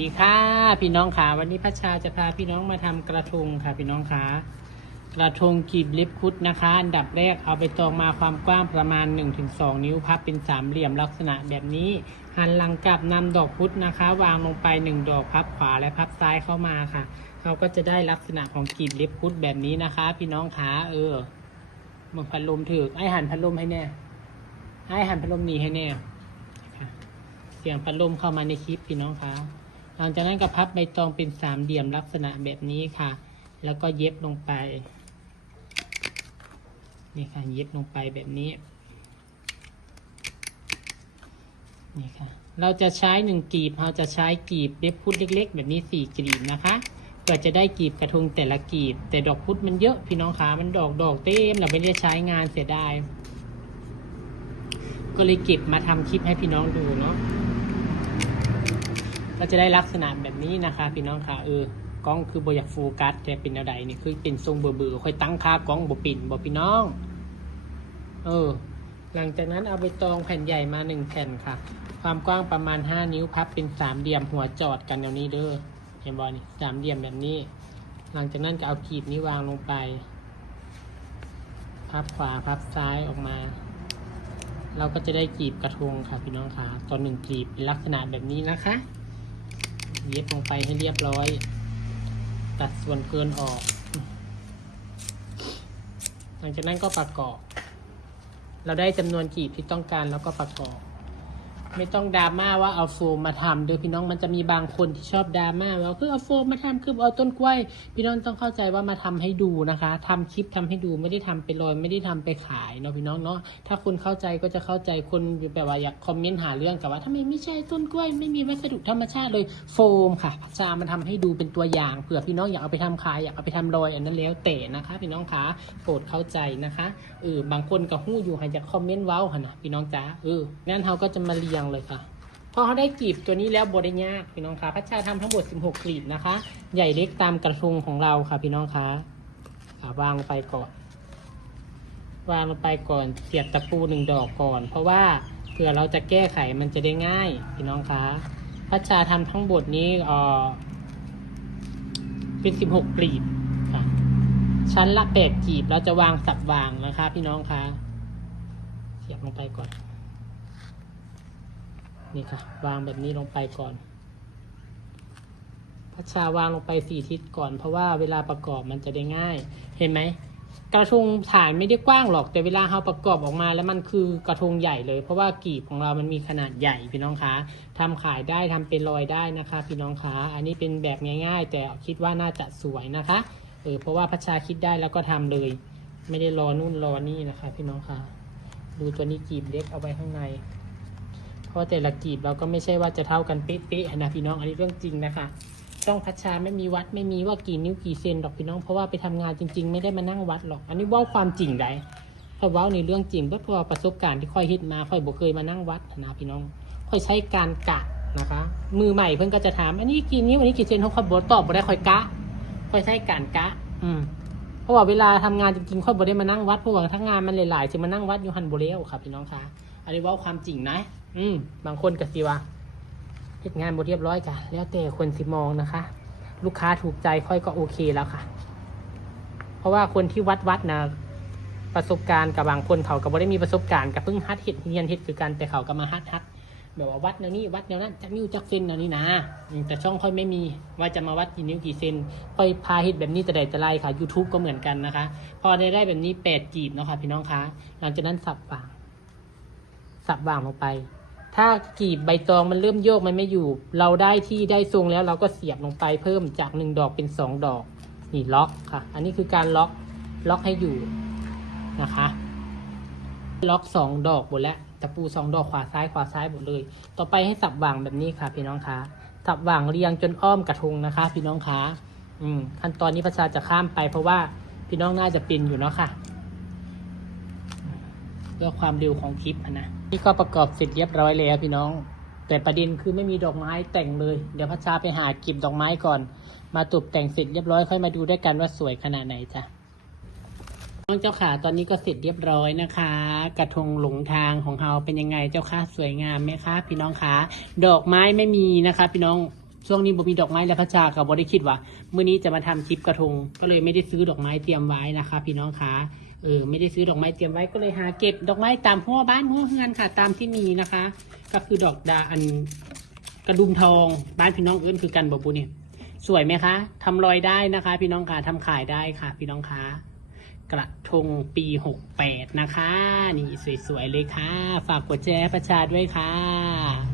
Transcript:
ดีค่ะพี่น้องค่ะวันนี้พัชชาจะพาพี่น้องมาทำกระทงค่ะพี่น้องค่ะกระทงกลีบเล็บคุดนะคะอันดับแรกเอาใบตองมาความกว้างประมาณ 1-2 นิ้วพับเป็นสามเหลี่ยมลักษณะแบบนี้หันหลังกลับนำดอกพุดนะคะวางลงไป1 ดอกพับขวาและพับซ้ายเข้ามาค่ะเราก็จะได้ลักษณะของกลีบเล็บคุดแบบนี้นะคะพี่น้องค่ะมือพัดลมถือไอ้หันพัดลมให้แน่ไอ้หันพัดลมหนีให้แน่เสียงพัดลมเข้ามาในคลิปพี่น้องค่ะหลังจากนั้นก็พับใบตองเป็นสามเหลี่ยมลักษณะแบบนี้ค่ะแล้วก็เย็บลงไปนี่ค่ะเย็บลงไปแบบนี้นี่ค่ะเราจะใช้1 กลีบเราจะใช้กลีบเล็บพุดเล็กๆแบบนี้4 กลีบนะคะเพื่อจะได้กลีบกระทงแต่ละกลีบแต่ดอกพุดมันเยอะพี่น้องขามันดอกเต็มเราไม่ได้ใช้งานเสียดายก็เลยเก็บมาทำคลิปให้พี่น้องดูเนาะก็จะได้ลักษณะแบบนี้นะคะพี่น้องค่ะกล้องคือบอยากโฟกัสแต่เป็นอะไรนี่คือเป็นทรงเบอร์ค่อยตั้งค่ากล้องบ่ปิ่นบ่พี่น้องหลังจากนั้นเอาใบตองแผ่นใหญ่มา1 แผ่นค่ะความกว้างประมาณ5 นิ้วพับเป็นสามเหลี่ยมหัวจอดกันอย่างนี้เด้อเห็นบ่นี่สามเหลี่ยมแบบนี้หลังจากนั้นก็เอากลีบนี้วางลงไปพับขวาพับซ้ายออกมาเราก็จะได้กลีบกระทงค่ะพี่น้องค่ะตอน1 กลีบเป็นลักษณะแบบนี้นะคะเย็บลงไปให้เรียบร้อยตัดส่วนเกินออกหลังจากนั้นก็ประกอบเราได้จำนวนกลีบที่ต้องการแล้วก็ประกอบไม่ต้องดราม่าว่าเอาโฟมมาทำโดยพี่น้องมันจะมีบางคนที่ชอบดราม่าว่าคือเอาโฟมมาทำคือเอาต้นกล้วยพี่น้องต้องเข้าใจว่ามาทำให้ดูนะคะทำคลิปทำให้ดูไม่ได้ทำไปลอยไม่ได้ทำไปขายเนาะพี่น้องเนาะถ้าคุณเข้าใจก็จะเข้าใจคนแบบว่าอยากคอมเมนต์หาเรื่องกับว่าทำไมไม่ใช่ต้นกล้วยไม่มีวัสดุธรรมชาติเลยโฟมค่ะพัชชามันทำให้ดูเป็นตัวอย่างเผื่อพี่น้องอยากเอาไปทำขายอยากเอาไปทำลอยอันนั้นแล้วแต่นะคะพี่น้องคะโปรดเข้าใจนะคะบางคนก็หู้อยู่ให้อยากคอมเมนต์เว้าค่ะนะพี่น้องจ๋างั้นเราก็จะมาเรียงเลยค่ะพอเขาได้กลีบตัวนี้แล้วบดได้ยากพี่น้องคะพัชชาทำทั้งหมด16 กลีบนะคะใหญ่เล็กตามกระทงของเราค่ะพี่น้องคะวางลงไปก่อนเสียบตะปู1 ดอกก่อนเพราะว่าเผื่อเราจะแก้ไขมันจะได้ง่ายพี่น้องคะพัชชาทำทั้งหมดนี้เป็น16 กลีบค่ะชั้นละ8 กลีบเราจะวางสับวางนะคะพี่น้องคะเสียบลงไปก่อนนี่ค่ะวางแบบนี้ลงไปก่อนพัชชาวางลงไป4 ทิศก่อนเพราะว่าเวลาประกอบมันจะได้ง่ายเห็นไหมกระทงฐานไม่ได้กว้างหรอกแต่เวลาเราประกอบออกมาแล้วมันคือกระทงใหญ่เลยเพราะว่ากลีบของเรามันมีขนาดใหญ่พี่น้องคะทำขายได้ทำเป็นลอยได้นะคะพี่น้องคะอันนี้เป็นแบบง่ายๆแต่คิดว่าน่าจะสวยนะคะเพราะว่าพัชชาคิดได้แล้วก็ทำเลยไม่ได้รอนู่นรอนี่นะคะพี่น้องคะดูตัวนี้กลีบเล็กเอาไว้ข้างในเพราะแต่ละกลีบเราก็ไม่ใช่ว่าจะเท่ากันเป๊ะๆนะพี่น้องอันนี้เรื่องจริงนะคะช่องพัชชาไม่มีวัดไม่มีว่ากี่นิ้วกี่เซนหรอกพี่น้องเพราะว่าไปทำงานจริงๆไม่ได้มานั่งวัดหรอกอันนี้ว่าความจริงได้ถ้าว่าในเรื่องจริงเพราะประสบการณ์ที่ค่อยฮิตมาค่อยบ่เคยมานั่งวัดนะพี่น้องค่อยใช้การกะนะคะมือใหม่เพิ่งก็จะถามอันนี้กี่นิ้วอันนี้กี่เซนเขาค่อยบ่ตอบบ่ได้ค่อยกะค่อยใช้การกะเพราะว่าเวลาทำงานจริงๆค่อยบ่ได้มานั่งวัดเพราะว่าทั้งงานมันหลายๆจะมานั่งวัดอยู่หันบ่แล้วครับพี่น้องคะอันนี้ว่าความจริงนะบางคนก็สิว่าเฮ็ดงานบ่เรียบร้อยกันแล้วแต่คนสิมองนะคะลูกค้าถูกใจค่อยก็โอเคแล้วค่ะเพราะว่าคนที่วัดนะประสบการณ์กับบางคนเขาก็บ่ได้มีประสบการณ์กับเพิ่งฮัดเฮ็ดเรียนเฮ็ดคือกันแต่เขาก็มาฮัดแบบว่าวัดแนวนี้วัดแนวนั้นจักนิ้วจักเซนแนวนี้นะแต่ช่องค่อยไม่มีว่าจะมาวัดกี่นิ้วกี่เซนค่อยพาเฮ็ดแบบนี้แต่ใดแต่ไรค่ะ YouTube ก็เหมือนกันนะคะพอได้แบบนี้8 กลีบเนาะค่ะพี่น้องคะหลังจากนั้นสับวางลงไปถ้ากลีบใบตองมันเริ่มโยกมันไม่อยู่เราได้ที่ได้ทรงแล้วเราก็เสียบลงไปเพิ่มจาก1 ดอกเป็น2 ดอกนี่ล็อกค่ะอันนี้คือการล็อกให้อยู่นะคะล็อก2 ดอกหมดแล้วตะปู2 ดอกขวาซ้ายหมดเลยต่อไปให้สับวางแบบนี้ค่ะพี่น้องคะสับวางเรียงจนอ้อมกระทงนะคะพี่น้องคะขั้นตอนนี้พัชชาจะข้ามไปเพราะว่าพี่น้องน่าจะเป็นอยู่เนาะค่ะเพื่อความเร็วของคลิปนะนี่ก็ประกอบเสร็จเรียบร้อยแล้วพี่น้องแต่ประเด็นคือไม่มีดอกไม้แต่งเลยเดี๋ยวพัชชาไปหาเก็บดอกไม้ก่อนมาตกแต่งเสร็จเรียบร้อยค่อยมาดูด้วยกันว่าสวยขนาดไหนจ้ะน้องเจ้าขาตอนนี้ก็เสร็จเรียบร้อยนะคะกระทงหลงทางของเราเป็นยังไงเจ้าค่ะสวยงามไหมคะพี่น้องคะดอกไม้ไม่มีนะคะพี่น้อง ช่วงนี้บ่มีดอกไม้และพระชากับบ่ได้คิดว่ามื้อนี้จะมาทำคลิปกระทงก็เลยไม่ได้ซื้อดอกไม้เตรียมไว้นะคะพี่น้องคะไม่ได้ซื้อดอกไม้เตรียมไว้ก็เลยหาเก็บดอกไม้ตามหัวบ้านหัวเฮือนค่ะตามที่มีนะคะ ก็คือดอกดาอันกระดุมทองบ้านพี่น้องเอิ้นคือกันบ่ปุเนี่ยสวยไหมคะทำรอยได้นะคะ พี่น้องค่ะทำขายได้ค่ะ พี่น้องคะกระทงปี68นะคะนี่สวยๆเลยค่ะฝากกดแชร์ประชาด้วยค่ะ